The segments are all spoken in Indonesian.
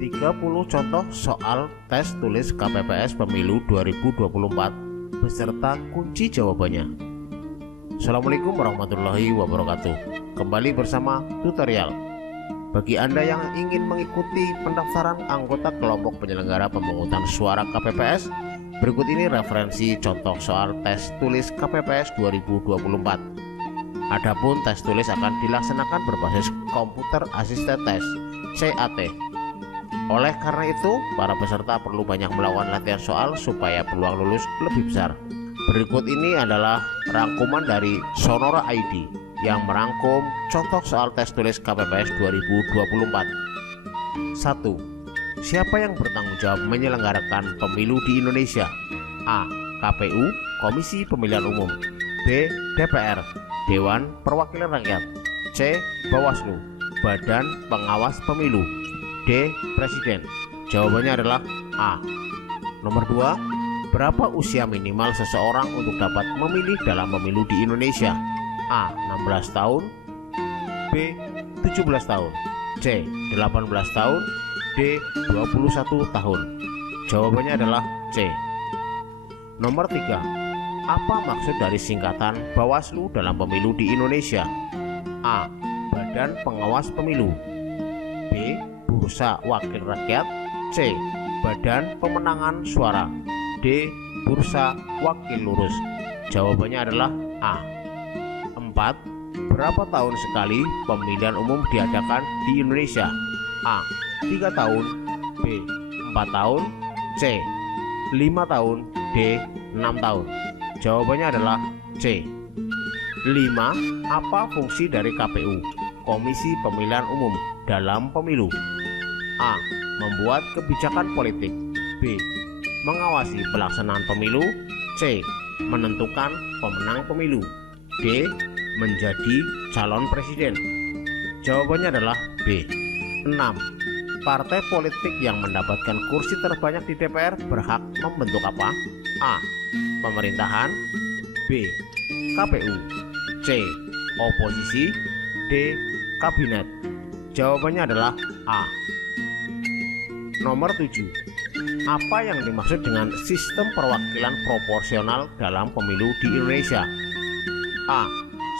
30 contoh soal tes tulis KPPS Pemilu 2024 beserta kunci jawabannya. Assalamualaikum warahmatullahi wabarakatuh. Kembali bersama tutorial. Bagi Anda yang ingin mengikuti pendaftaran anggota kelompok penyelenggara pemungutan suara KPPS, berikut ini referensi contoh soal tes tulis KPPS 2024. Adapun tes tulis akan dilaksanakan berbasis komputer asisten tes (CAT). Oleh karena itu, para peserta perlu banyak melakukan latihan soal supaya peluang lulus lebih besar. Berikut ini adalah rangkuman dari Sonora ID yang merangkum contoh soal tes tulis KPPS 2024. 1. Siapa yang bertanggung jawab menyelenggarakan pemilu di Indonesia? A. KPU, Komisi Pemilihan Umum. B. DPR, Dewan Perwakilan Rakyat. C. Bawaslu, Badan Pengawas Pemilu. D. Presiden. Jawabannya adalah A. Nomor 2. Berapa usia minimal seseorang untuk dapat memilih dalam pemilu di Indonesia? A. 16 tahun. B. 17 tahun. C. 18 tahun. D. 21 tahun. Jawabannya adalah C. Nomor 3. Apa maksud dari singkatan Bawaslu dalam pemilu di Indonesia? A. Badan Pengawas Pemilu. B. Bursa Wakil Rakyat. C. Badan Pemenangan Suara. D. Bursa Wakil Lurus. Jawabannya adalah A. 4. Berapa tahun sekali pemilihan umum diadakan di Indonesia? A. 3 tahun. B. 4 tahun. C. 5 tahun. D. 6 tahun. Jawabannya adalah C. 5. Apa fungsi dari KPU, Komisi Pemilihan Umum, dalam pemilu? A. Membuat kebijakan politik. B. Mengawasi pelaksanaan pemilu. C. Menentukan pemenang pemilu. D. Menjadi calon presiden. Jawabannya adalah B. 6. Partai politik yang mendapatkan kursi terbanyak di DPR berhak membentuk apa? A. Pemerintahan. B. KPU. C. Oposisi. D. Kabinet. Jawabannya adalah A. Nomor 7. Apa yang dimaksud dengan sistem perwakilan proporsional dalam pemilu di Indonesia? A.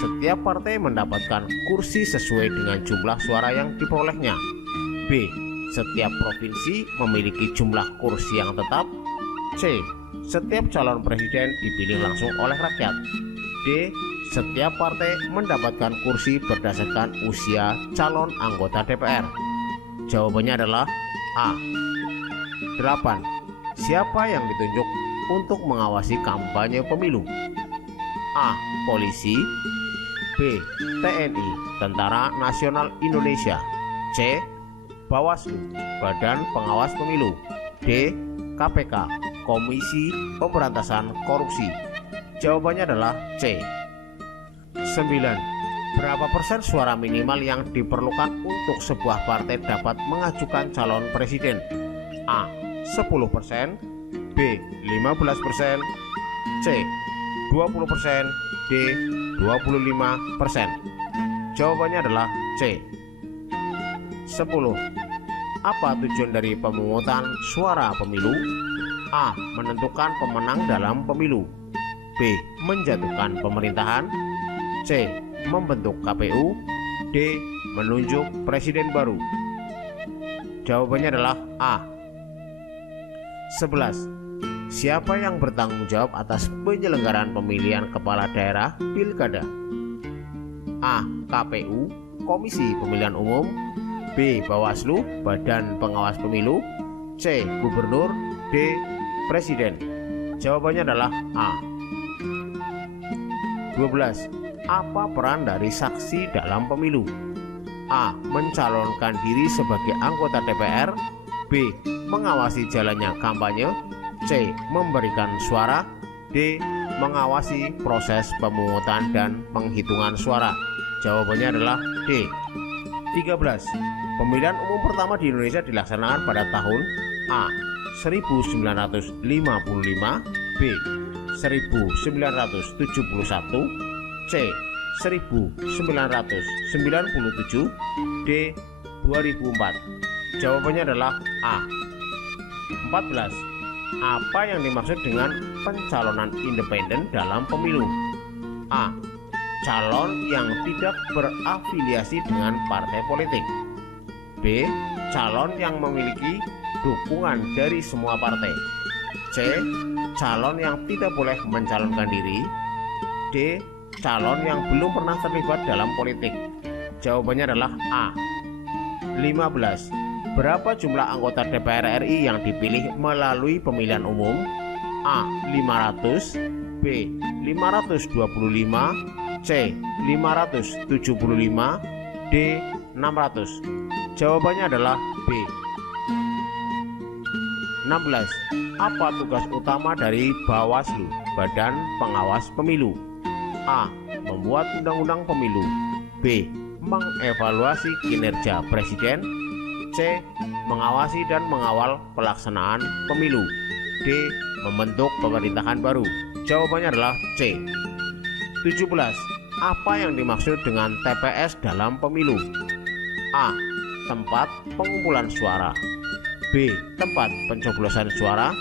Setiap partai mendapatkan kursi sesuai dengan jumlah suara yang diperolehnya. B. Setiap provinsi memiliki jumlah kursi yang tetap. C. Setiap calon presiden dipilih langsung oleh rakyat. D. Setiap partai mendapatkan kursi berdasarkan usia calon anggota DPR. Jawabannya adalah A. 8. Siapa yang ditunjuk untuk mengawasi kampanye pemilu? A. Polisi. B. TNI, Tentara Nasional Indonesia. C. Bawaslu, Badan Pengawas Pemilu. D. KPK, Komisi Pemberantasan Korupsi. Jawabannya adalah C. 9. Berapa persen suara minimal yang diperlukan untuk sebuah partai dapat mengajukan calon presiden? A. 10%. B. 15%. C. 20%. D. 25%. Jawabannya adalah C. 10. Apa tujuan dari pemungutan suara pemilu? A. Menentukan pemenang dalam pemilu. B. Menjatuhkan pemerintahan. C. Membentuk KPU. D. Menunjuk presiden baru. Jawabannya adalah A. 11. Siapa yang bertanggung jawab atas penyelenggaraan pemilihan kepala daerah pilkada? A. KPU, Komisi Pemilihan Umum. B. Bawaslu, Badan Pengawas Pemilu. C. Gubernur. D. Presiden. Jawabannya adalah A. 12. Apa peran dari saksi dalam pemilu? A. Mencalonkan diri sebagai anggota DPR. B. Mengawasi jalannya kampanye. C. Memberikan suara. D. Mengawasi proses pemungutan dan penghitungan suara. Jawabannya adalah D. 13. Pemilihan umum pertama di Indonesia dilaksanakan pada tahun A. 1955. B. 1971. C. 1997. D. 2004. Jawabannya adalah A. 14. Apa yang dimaksud dengan pencalonan independen dalam pemilu? A. Calon yang tidak berafiliasi dengan partai politik. B. Calon yang memiliki dukungan dari semua partai. C. Calon yang tidak boleh mencalonkan diri. D. Calon yang belum pernah terlibat dalam politik. Jawabannya adalah A. 15. Berapa jumlah anggota DPR RI yang dipilih melalui pemilihan umum? A. 500. B. 525. C. 575. D. 600. Jawabannya adalah B. 16. Apa tugas utama dari Bawaslu, Badan Pengawas Pemilu? A. Membuat undang-undang pemilu. B. Mengevaluasi kinerja presiden. C. Mengawasi dan mengawal pelaksanaan pemilu. D. Membentuk pemerintahan baru. Jawabannya adalah C. 17. Apa yang dimaksud dengan TPS dalam pemilu? A. Tempat pengumpulan suara. B. Tempat pencoblosan suara.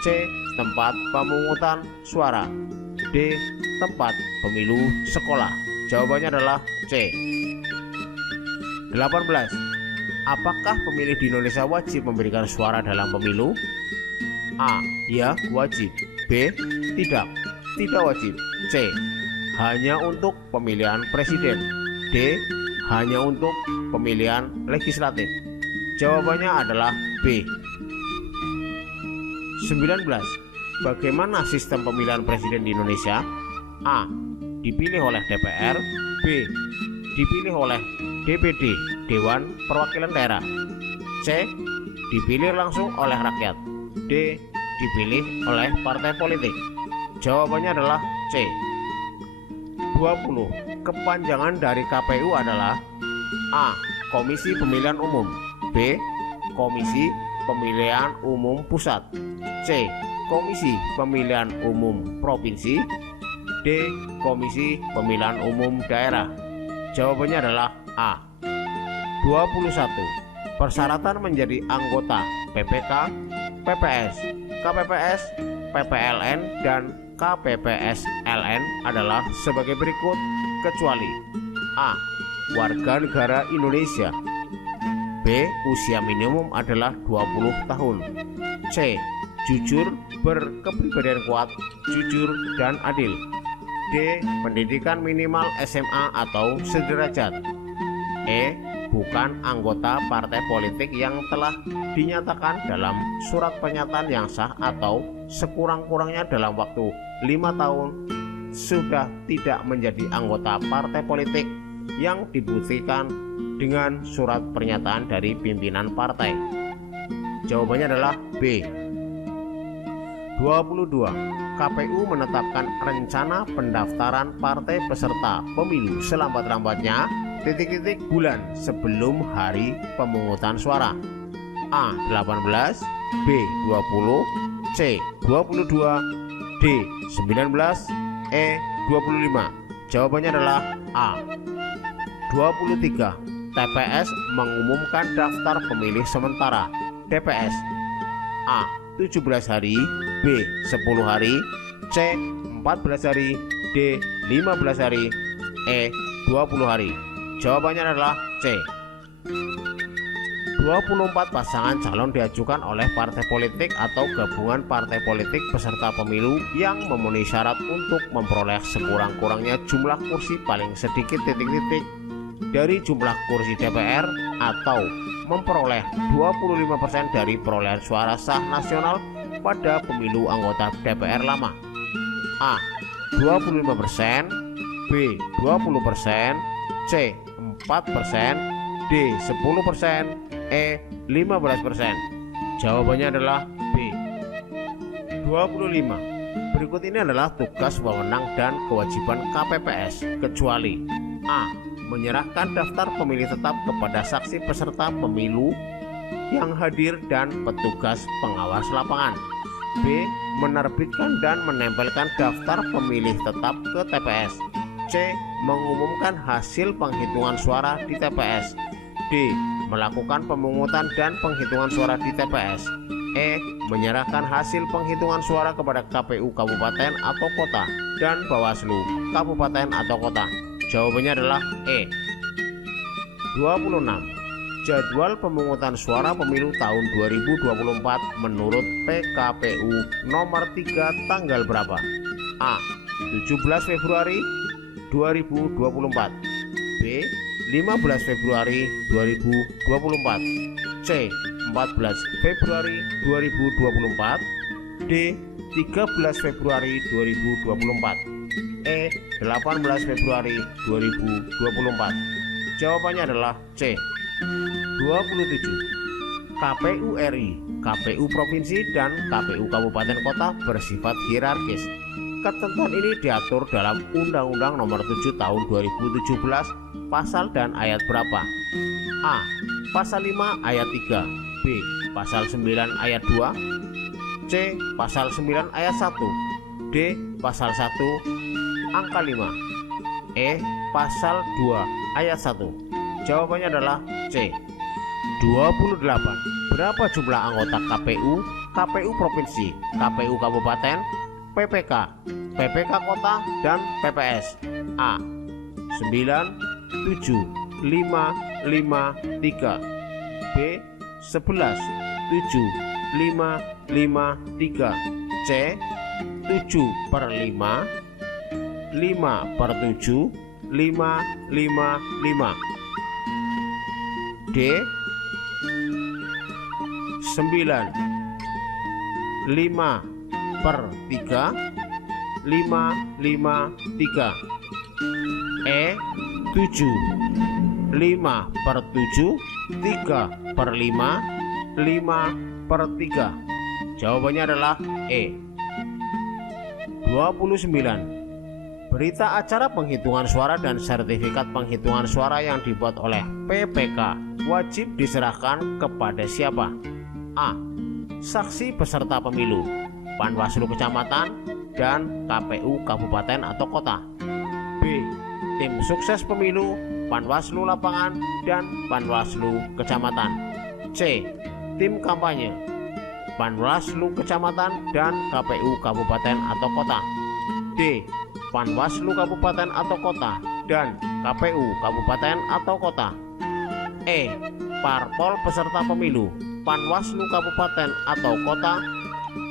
C. Tempat pemungutan suara. D. Tempat pemilu sekolah. Jawabannya adalah C. 18. Apakah pemilih di Indonesia wajib memberikan suara dalam pemilu? A. Ya, wajib. B. Tidak, tidak wajib. C. Hanya untuk pemilihan presiden. D. Hanya untuk pemilihan legislatif. Jawabannya adalah B. 19. Bagaimana sistem pemilihan presiden di Indonesia? A. Dipilih oleh DPR. B. Dipilih oleh DPD, Dewan Perwakilan Daerah. C. Dipilih langsung oleh rakyat. D. Dipilih oleh partai politik. Jawabannya adalah C. 20. Kepanjangan dari KPU adalah A. Komisi Pemilihan Umum. B. Komisi Pemilihan Umum Pusat. C. Komisi Pemilihan Umum Provinsi. D. Komisi Pemilihan Umum Daerah. Jawabannya adalah A. 21. Persyaratan menjadi anggota PPK, PPS, KPPS, PPLN, dan KPPSLN adalah sebagai berikut kecuali A. Warga negara Indonesia. B. Usia minimum adalah 20 tahun. C. Jujur, berkepribadian kuat, jujur, dan adil. D. Pendidikan minimal SMA atau sederajat. E. Bukan anggota partai politik yang telah dinyatakan dalam surat pernyataan yang sah atau sekurang-kurangnya dalam waktu 5 tahun sudah tidak menjadi anggota partai politik yang dibuktikan dengan surat pernyataan dari pimpinan partai. Jawabannya adalah B. 22. KPU menetapkan rencana pendaftaran partai peserta pemilu selambat-lambatnya bulan sebelum hari pemungutan suara. A. 18. B. 20. C. 22. D. 19. E. 25. Jawabannya adalah A. 23. TPS mengumumkan daftar pemilih sementara TPS. A. 17 hari. B. 10 hari. C. 14 hari. D. 15 hari. E. 20 hari. Jawabannya adalah C. 24 pasangan calon diajukan oleh partai politik atau gabungan partai politik peserta pemilu yang memenuhi syarat untuk memperoleh sekurang-kurangnya jumlah kursi paling sedikit dari jumlah kursi DPR atau memperoleh 25% dari perolehan suara sah nasional pada pemilu anggota DPR lama. A. 25%. B. 20%. C. 4%. D. 10%. E. 15%. Jawabannya adalah B. 25. Berikut ini adalah tugas, wewenang, dan kewajiban KPPS kecuali A. Menyerahkan daftar pemilih tetap kepada saksi peserta pemilu yang hadir dan petugas pengawas lapangan. B. Menerbitkan dan menempelkan daftar pemilih tetap ke TPS. C. Mengumumkan hasil penghitungan suara di TPS. D. Melakukan pemungutan dan penghitungan suara di TPS. E. Menyerahkan hasil penghitungan suara kepada KPU kabupaten atau kota dan Bawaslu kabupaten atau kota. Jawabannya adalah E. 26. Jadwal pemungutan suara pemilu tahun 2024 menurut PKPU nomor 3 tanggal berapa? A. 17 Februari 2024. B. 15 Februari 2024. C. 14 Februari 2024. D. 13 Februari 2024. E. 18 Februari 2024. Jawabannya adalah C. 27. KPU RI, KPU Provinsi, dan KPU Kabupaten Kota bersifat hierarkis. Ketentuan ini diatur dalam Undang-Undang Nomor 7 Tahun 2017 pasal dan ayat berapa? A. Pasal 5 ayat 3. B. Pasal 9 ayat 2. C. Pasal 9 ayat 1. D. Pasal 1 angka 5. E. Pasal 2 ayat 1. Jawabannya adalah C. 28. Berapa jumlah anggota KPU, KPU Provinsi, KPU Kabupaten, PPK, PPK Kota, dan PPS? A. 9, 7, 5, 5, 3. B. 11, 7, 5, 5, 3. C. 7 per 5, 5 per 7, 5, 5, 5. D. 9, 5 per 3, 5, 5, 3. E. 7, 5 per 7, 3 per 5, 5 per 3. Jawabannya adalah E. 29. Berita acara penghitungan suara dan sertifikat penghitungan suara yang dibuat oleh PPK wajib diserahkan kepada siapa? A. Saksi peserta pemilu, Panwaslu kecamatan, dan KPU kabupaten atau kota. B. Tim sukses pemilu, Panwaslu lapangan, dan Panwaslu kecamatan. C. Tim kampanye, Panwaslu kecamatan dan KPU kabupaten atau kota. D. Panwaslu kabupaten atau kota dan KPU kabupaten atau kota. E. Parpol peserta pemilu, Panwaslu kabupaten atau kota,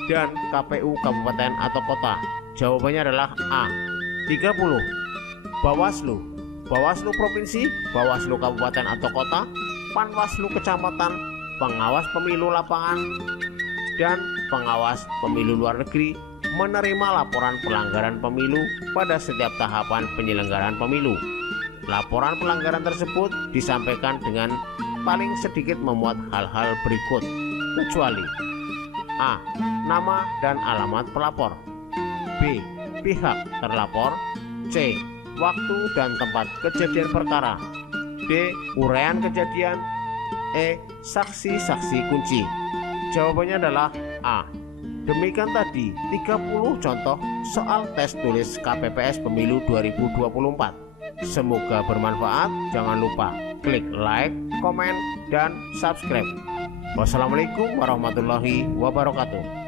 dan KPU kabupaten atau kota. Jawabannya adalah A. 30. Bawaslu, Bawaslu Provinsi, Bawaslu kabupaten atau kota, Panwaslu kecamatan, pengawas pemilu lapangan, dan pengawas pemilu luar negeri menerima laporan pelanggaran pemilu pada setiap tahapan penyelenggaraan pemilu. Laporan pelanggaran tersebut disampaikan dengan paling sedikit memuat hal-hal berikut, kecuali A. Nama dan alamat pelapor. B. Pihak terlapor. C. Waktu dan tempat kejadian perkara. D. Uraian kejadian. E. Saksi-saksi kunci. Jawabannya adalah A. Demikian tadi 30 contoh soal tes tulis KPPS Pemilu 2024. Semoga bermanfaat. Jangan lupa klik like, komen, dan subscribe. Wassalamualaikum warahmatullahi wabarakatuh.